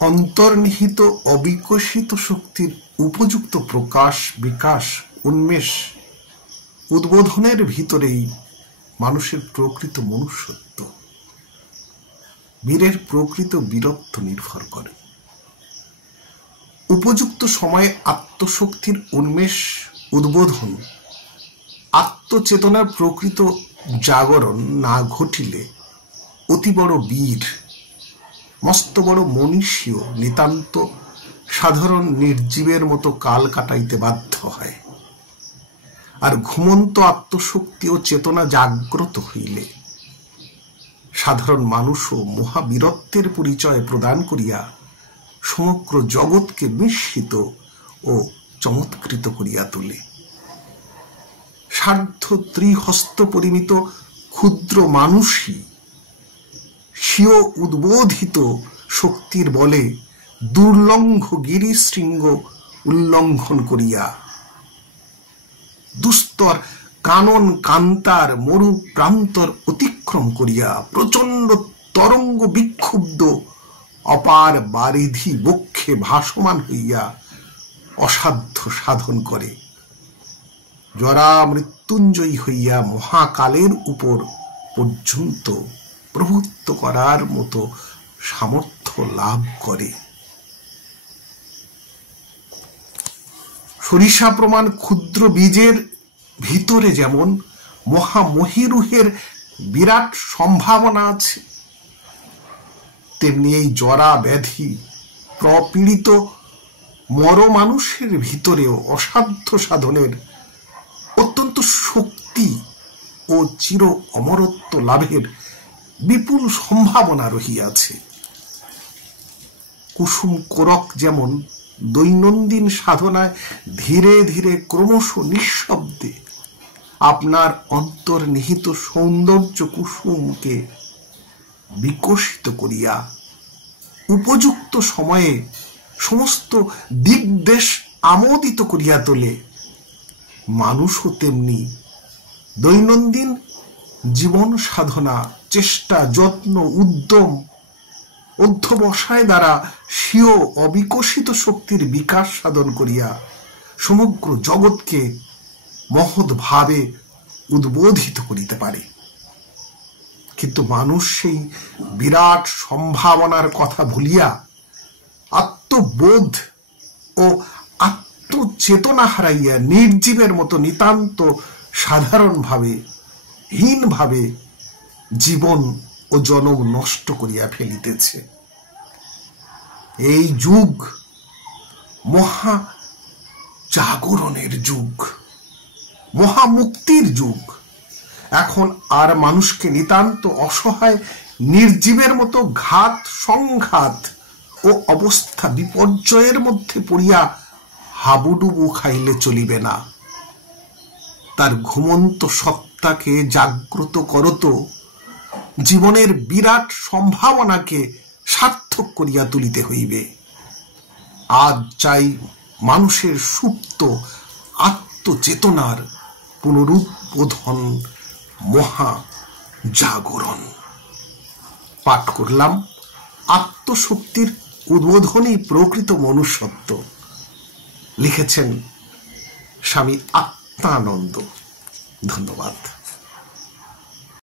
অন্তর্নিহিত অবিকশিত শক্তির উপযুক্ত প্রকাশ, বিকাশ, উন্মেষ, উদ্বোধনের ভিতরেই মানুষের প্রকৃত মনুষ্যত্ব, বীরের প্রকৃত বীরত্ব নির্ভর করে। উপযুক্ত সময়ে আত্মশক্তির উন্মেষ, উদ্বোধন, আত্মচেতনার প্রকৃত জাগরণ না ঘটিলে অতি বড় বীর, মস্ত বড় মনীষীও নিতান্ত সাধারণ নির্জীবের মতো কাল কাটাইতে বাধ্য হয়। আর ঘুমন্ত আত্মশক্তি ও চেতনা জাগ্রত হইলে সাধারণ মানুষও মহাবীরত্বের পরিচয় প্রদান করিয়া সমগ্র জগৎকে বিস্মিত ও চমৎকৃত করিয়া তোলে। সার্ধ ত্রিহস্ত পরিমিত ক্ষুদ্র মানুষই স্বীয় উদ্বোধিত শক্তির বলে দুর্লঙ্ঘ গিরিশৃঙ্গ উল্লঙ্ঘন করিয়া, দুস্তর কানন কান্তার মরু প্রান্তর অতিক্রম করিয়া প্রচন্ড তরঙ্গ বিক্ষুব্ধ অপার বারিধি বক্ষে ভাসমান হইয়া অসাধ্য সাধন করে, জরা মৃত্যুঞ্জয়ী হইয়া মহাকালের উপর পর্যন্ত প্রভুত্ব করার মতো সামর্থ্য লাভ করে। সরিষা প্রমাণ ক্ষুদ্র বীজের ভিতরে যেমন মহামহিরুহের বিরাট সম্ভাবনা আছে, তেমনি এই জরা ব্যাধি প্রপীড়িত মর মানুষের ভিতরেও অসাধ্য সাধনের অত্যন্ত শক্তি ও চির অমরত্ব লাভের বিপুল সম্ভাবনা রহিয়াছে। কুসুম কোরক যেমন দৈনন্দিন সাধনায় ধীরে ধীরে ক্রমশ নিঃশব্দে আপনার অন্তর্নিহিত সৌন্দর্য কুসুমকে বিকশিত করিয়া উপযুক্ত সময়ে সমস্ত দিকদেশ আমোদিত করিয়া তোলে, মানুষও তেমনি দৈনন্দিন জীবন সাধনা, চেষ্টা, যত্ন, উদ্যম, অধ্যবসায় দ্বারা স্বীয় অবিকশিত শক্তির বিকাশ সাধন করিয়া সমগ্র জগৎকে মহৎ ভাবে উদ্বোধিত করিতে পারে। কিন্তু মানুষ সেই বিরাট সম্ভাবনার কথা ভুলিয়া আত্মবোধ ও আত্মচেতনা হারাইয়া নির্জীবের মতো নিতান্ত সাধারণভাবে হীনভাবে জীবন ও জনম নষ্ট করিয়া ফেলিতেছে। এই যুগ মহা জাগরণের যুগ, মহামুক্তির যুগ। এখন আর মানুষকে নিতান্ত অসহায় নির্জীবের মতো ঘাত সংঘাত ও অবস্থা বিপর্যয়ের মধ্যে পড়িয়া হাবুডুবু খাইলে চলিবে না। তার ঘুমন্ত সত্তাকে জাগ্রত করত, জীবনের বিরাট সম্ভাবনাকে সার্থক করিয়া তুলিতে হইবে। আজ চাই মানুষের সুপ্ত আত্মচেতনার পুনরুদ্বোধন, মহা জাগরণ। পাঠ করলাম আত্মশক্তির উদ্বোধনই প্রকৃত মনুষ্যত্ব। লিখেছেন স্বামী আত্মানন্দ। ধন্যবাদ।